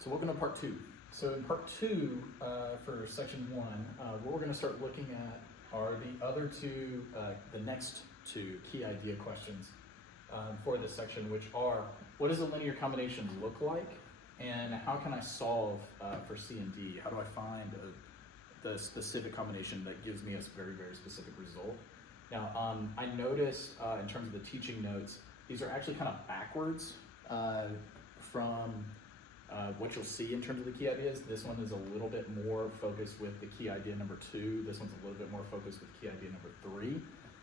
So welcome to part two. So in part two, for section one, what we're going to start looking at are the other two, the next two key idea questions for this section, which are, what does a linear combination look like? And how can I solve for C and D? How do I find the specific combination that gives me a very, very specific result? Now, I noticed in terms of the teaching notes, these are actually kind of backwards from what you'll see in terms of the key ideas. This one is a little bit more focused with the key idea number 2. This one's a little bit more focused with key idea number 3.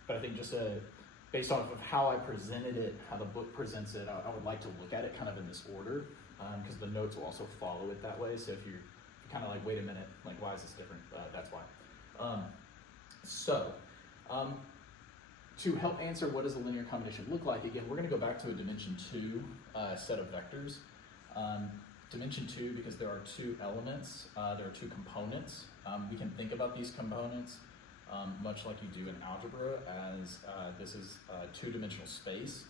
But I think just based off of how I presented it, how the book presents it, I would like to look at it kind of in this order, because the notes will also follow it that way. So if you're kind of like, wait a minute, like why is this different? That's why. To help answer what does a linear combination look like, again, we're going to go back to a dimension 2 set of vectors. Dimension 2 because there are 2 elements, there are 2 components. We can think about these components much like you do in algebra as this is a 2-dimensional space.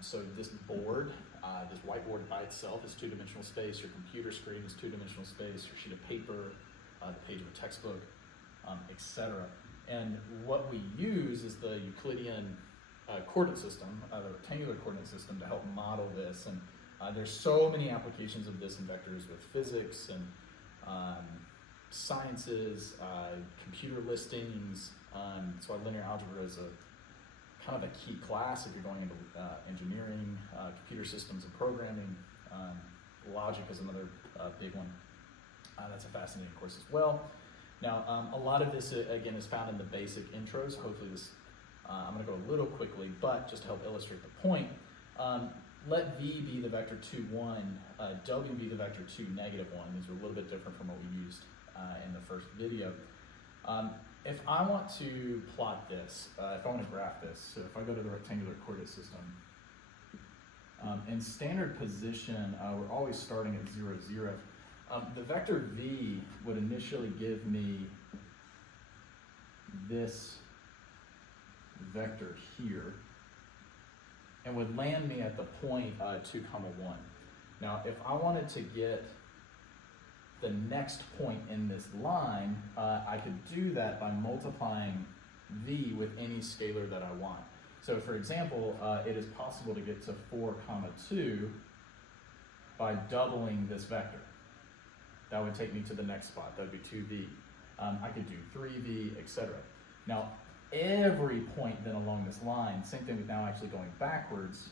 So this board, this whiteboard by itself is 2-dimensional space, your computer screen is 2-dimensional space, your sheet of paper, the page of a textbook, etc. And what we use is the Euclidean coordinate system, the rectangular coordinate system, to help model this. And there's so many applications of this in vectors with physics and sciences, computer listings. So our linear algebra is a kind of a key class if you're going into engineering, computer systems and programming. Logic is another big one. That's a fascinating course as well. Now, a lot of this, again, is found in the basic intros. Hopefully this, I'm going to go a little quickly, but just to help illustrate the point, let V be the vector 2, 1, W be the vector 2, negative 1. These are a little bit different from what we used in the first video. If I want to plot this, if I want to graph this, so if I go to the rectangular coordinate system, in standard position, we're always starting at 0, 0. The vector V would initially give me this vector here and would land me at the point 2, 1. Now, if I wanted to get the next point in this line, I could do that by multiplying V with any scalar that I want. So for example, it is possible to get to 4, 2 by doubling this vector. That would take me to the next spot. That would be 2V. I could do 3V, etc. Now, every point then along this line, same thing with now actually going backwards,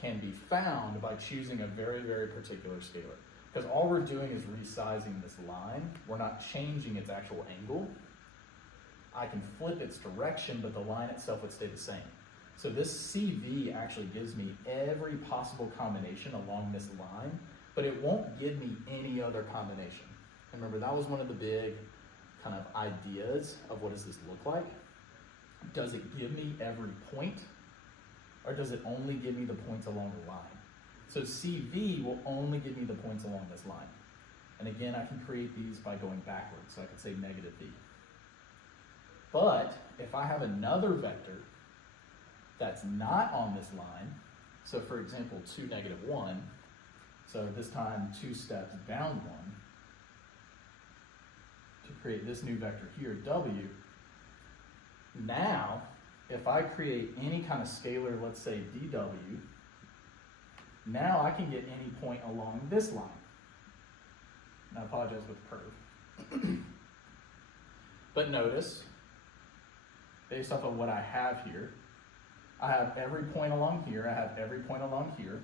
can be found by choosing a very, very particular scalar. Because all we're doing is resizing this line. We're not changing its actual angle. I can flip its direction, but the line itself would stay the same. So this CV actually gives me every possible combination along this line, but it won't give me any other combination. Remember, that was one of the big kind of ideas of what does this look like. Does it give me every point, or does it only give me the points along the line? So CV will only give me the points along this line. And again, I can create these by going backwards, so I could say negative V. But if I have another vector that's not on this line, so for example, 2, 1, so this time 2 steps down 1, to create this new vector here, W. Now, if I create any kind of scalar, let's say dW, now I can get any point along this line. And I apologize with the curve. But notice, based off of what I have here, I have every point along here, I have every point along here.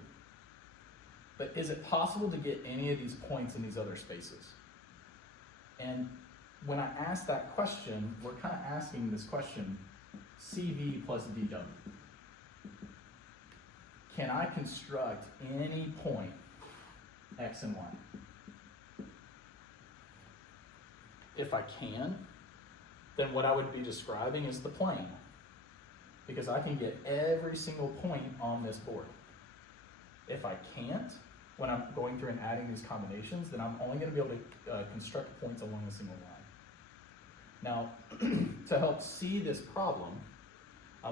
But is it possible to get any of these points in these other spaces? And when I ask that question, we're kind of asking this question, CV plus DW. Can I construct any point X and Y? If I can, then what I would be describing is the plane, because I can get every single point on this board. If I can't, when I'm going through and adding these combinations, then I'm only going to be able to construct points along a single line. Now, to help see this problem,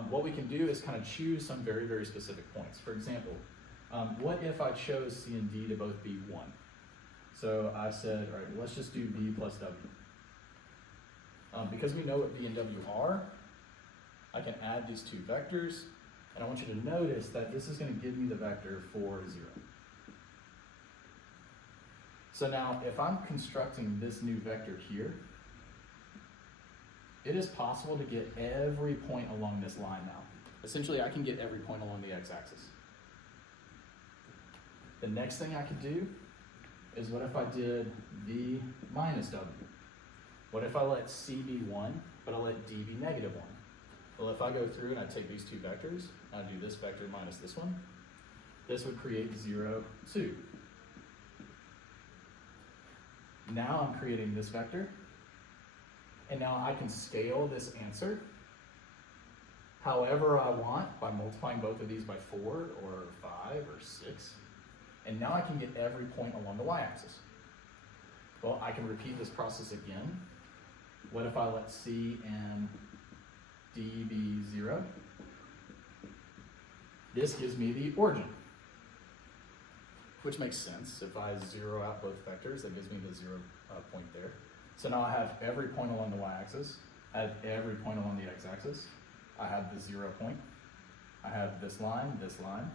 what we can do is kind of choose some very, very specific points. For example, what if I chose C and D to both be 1? So I said, all right, let's just do v plus w. Because we know what v and w are, I can add these two vectors, and I want you to notice that this is going to give me the vector for 0. So now, if I'm constructing this new vector here, it is possible to get every point along this line now. Essentially, I can get every point along the x-axis. The next thing I could do is, what if I did v minus w? What if I let c be 1, but I let d be negative 1? Well, if I go through and I take these two vectors, and I do this vector minus this one, this would create 0, 2. Now I'm creating this vector, and now I can scale this answer however I want by multiplying both of these by 4 or 5 or 6. And now I can get every point along the y-axis. Well, I can repeat this process again. What if I let c and d be 0? This gives me the origin, which makes sense. If I zero out both vectors, that gives me the 0 point there. So now I have every point along the y-axis. I have every point along the x-axis. I have the 0 point. I have this line, this line.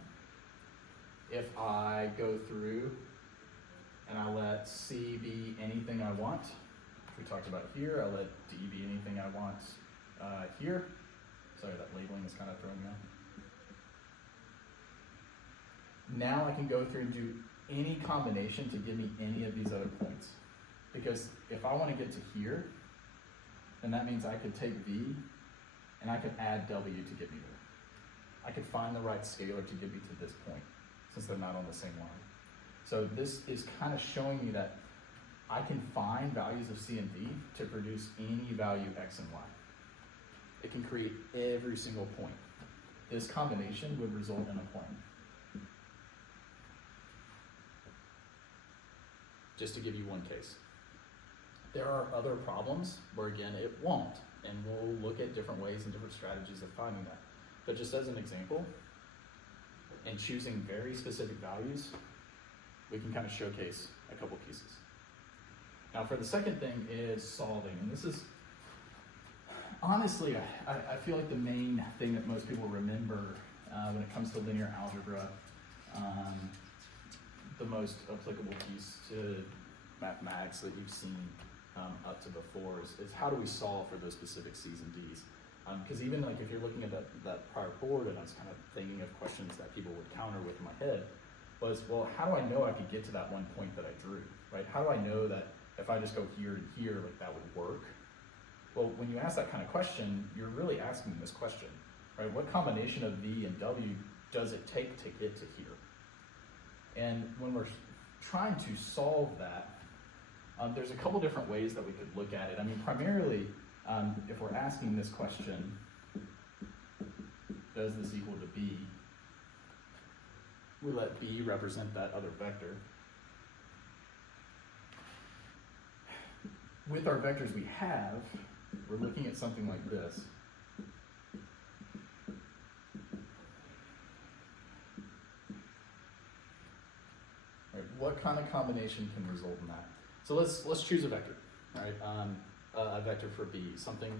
If I go through and I let c be anything I want, we talked about here, I let d be anything I want here. Sorry, that labeling is kind of throwing me off. Now I can go through and do any combination to give me any of these other points. Because if I want to get to here, then that means I could take v and I could add w to get me there. I could find the right scalar to get me to this point, since they're not on the same line. So this is kind of showing me that I can find values of c and d to produce any value x and y. It can create every single point. This combination would result in a plane. Just to give you one case. There are other problems where, again, it won't, and we'll look at different ways and different strategies of finding that. But just as an example, in choosing very specific values, we can kind of showcase a couple pieces. Now, for the second thing is solving, and this is, honestly, I feel like the main thing that most people remember when it comes to linear algebra, the most applicable piece to mathematics that you've seen up to before is how do we solve for those specific C's and D's? Because even like if you're looking at that prior board, and I was kind of thinking of questions that people would counter with in my head, was, well, how do I know I could get to that one point that I drew, right? How do I know that if I just go here to here, like that would work? Well, when you ask that kind of question, you're really asking this question, right? What combination of V and W does it take to get to here? And when we're trying to solve that, there's a couple different ways that we could look at it. I mean, primarily, if we're asking this question, does this equal to B? We let B represent that other vector. With our vectors we have, we're looking at something like this. Right, what kind of combination can result in that? So let's choose a vector, right? A vector for B, something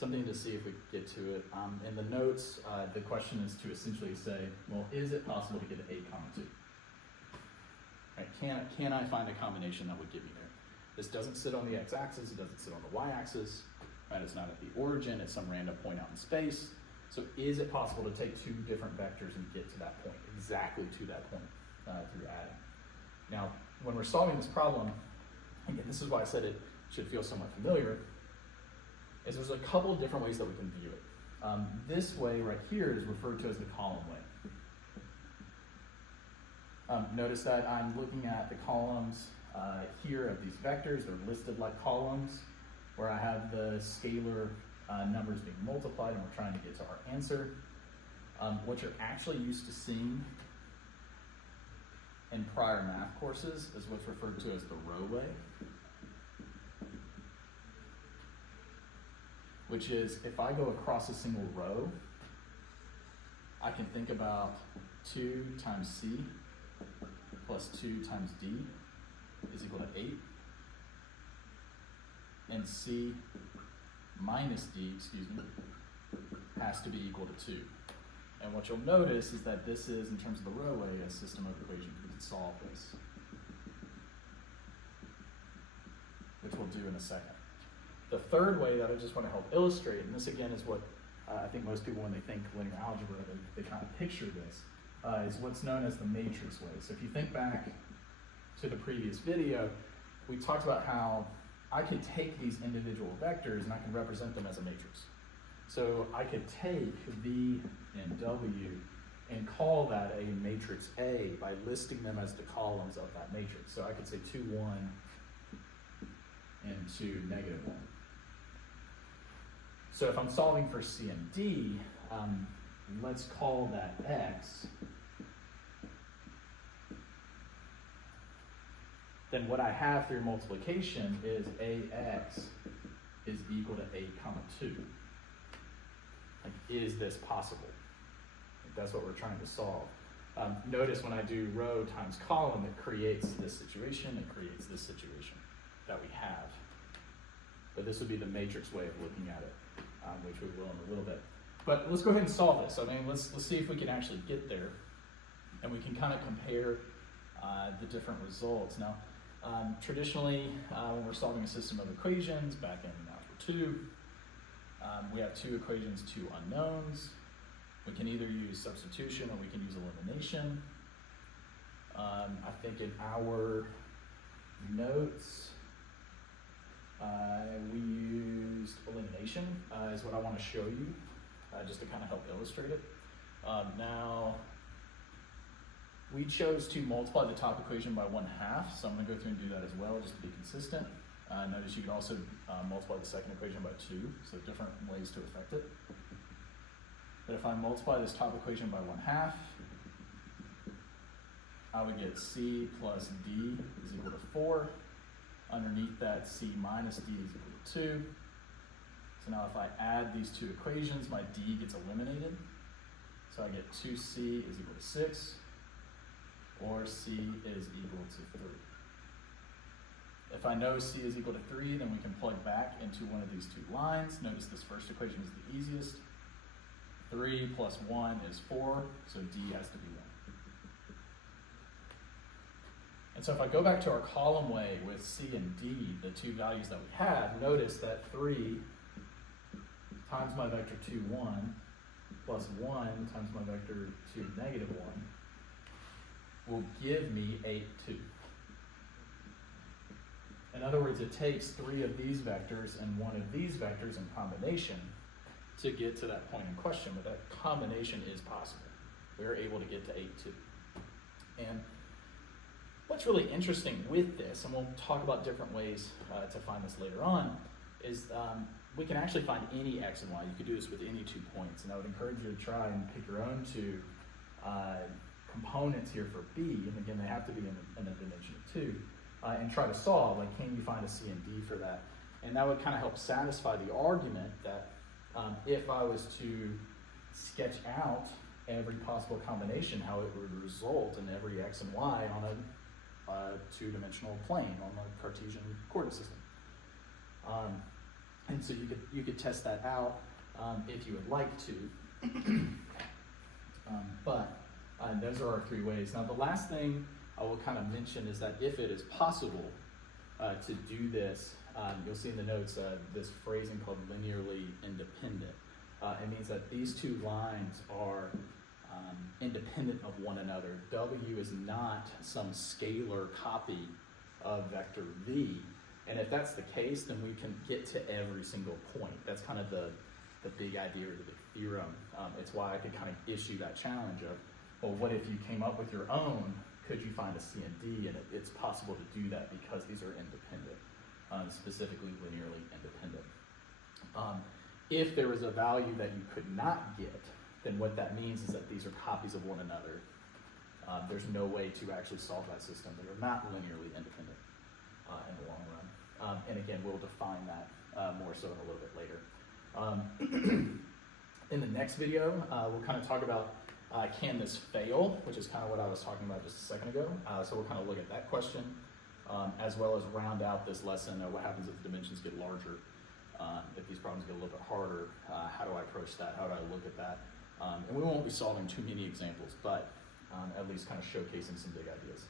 to see if we get to it. In the notes, the question is to essentially say, well, is it possible to get an 8, 2? Right, can I find a combination that would get me there? This doesn't sit on the x-axis, it doesn't sit on the y-axis, right? It's not at the origin, it's some random point out in space. So is it possible to take two different vectors and get to that point, exactly to that point, through adding? Now, when we're solving this problem, again, this is why I said it should feel somewhat familiar, is there's a couple of different ways that we can view it. This way right here is referred to as the column way. Notice that I'm looking at the columns here of these vectors. They're listed like columns, where I have the scalar numbers being multiplied and we're trying to get to our answer. What you're actually used to seeing in prior math courses is what's referred to as the row way, which is if I go across a single row, I can think about 2 times C plus 2 times D is equal to 8, and C minus D, has to be equal to 2. And what you'll notice is that this is, in terms of the row A, a system of equations. We can solve this, which we'll do in a second. The third way that I just want to help illustrate, and this again is what I think most people, when they think linear algebra, they kind of picture this, is what's known as the matrix way. So if you think back to the previous video, we talked about how I could take these individual vectors and I can represent them as a matrix. So I could take V and W and call that a matrix A by listing them as the columns of that matrix. So I could say 2, 1, and 2, negative 1. So if I'm solving for C and D, let's call that X. Then what I have through multiplication is AX is equal to A comma 2. Like, is this possible? Like, that's what we're trying to solve. Notice when I do row times column, it creates this situation, it creates this situation that we have. But this would be the matrix way of looking at it, which we will in a little bit. But let's go ahead and solve this. I mean, let's see if we can actually get there, and we can kind of compare the different results. Now, traditionally, when we're solving a system of equations, back in Algebra 2, we have 2 equations, 2 unknowns. We can either use substitution or we can use elimination. I think in our notes, we used elimination is what I want to show you, just to kind of help illustrate it. Now, we chose to multiply the top equation by 1/2, so I'm going to go through and do that as well, just to be consistent. Notice you can also multiply the second equation by 2, so different ways to affect it. But if I multiply this top equation by 1/2, I would get C plus D is equal to 4. Underneath that, C minus D is equal to 2. So now if I add these 2 equations, my D gets eliminated. So I get 2C is equal to 6, or C is equal to 3. If I know C is equal to 3, then we can plug back into one of these 2 lines. Notice this first equation is the easiest. 3 plus 1 is 4, so D has to be 1. And so if I go back to our column way with C and D, the 2 values that we have, notice that 3 times my vector 2, 1, plus 1 times my vector 2, negative 1, will give me 8, 2. In other words, it takes 3 of these vectors and 1 of these vectors in combination to get to that point in question, but that combination is possible. We're able to get to 8, 2. And what's really interesting with this, and we'll talk about different ways to find this later on, is we can actually find any x and y. You could do this with any 2 points, and I would encourage you to try and pick your own 2 components here for B, and again, they have to be in a dimension of 2, and try to solve, like, can you find a C and D for that? And that would kind of help satisfy the argument that if I was to sketch out every possible combination, how it would result in every x and y on a 2-dimensional plane on the Cartesian coordinate system. And so you could test that out if you would like to. But those are our 3 ways. Now the last thing I will kind of mention is that if it is possible to do this, you'll see in the notes this phrasing called linearly independent. It means that these 2 lines are independent of one another. W is not some scalar copy of vector V, and if that's the case, then we can get to every single point. That's kind of the big idea or the big theorem. It's why I could kind of issue that challenge of, well, what if you came up with your own? Could you find a C and D? And it's possible to do that because these are independent, specifically linearly independent. If there was a value that you could not get, then what that means is that these are copies of one another. There's no way to actually solve that system. They are not linearly independent in the long run. And again, we'll define that more so in a little bit later. In the next video, we'll kind of talk about can this fail, which is kind of what I was talking about just a second ago. So we'll kind of look at that question. as well as round out this lesson of what happens if the dimensions get larger. If these problems get a little bit harder, how do I approach that? How do I look at that? And we won't be solving too many examples, but at least kind of showcasing some big ideas.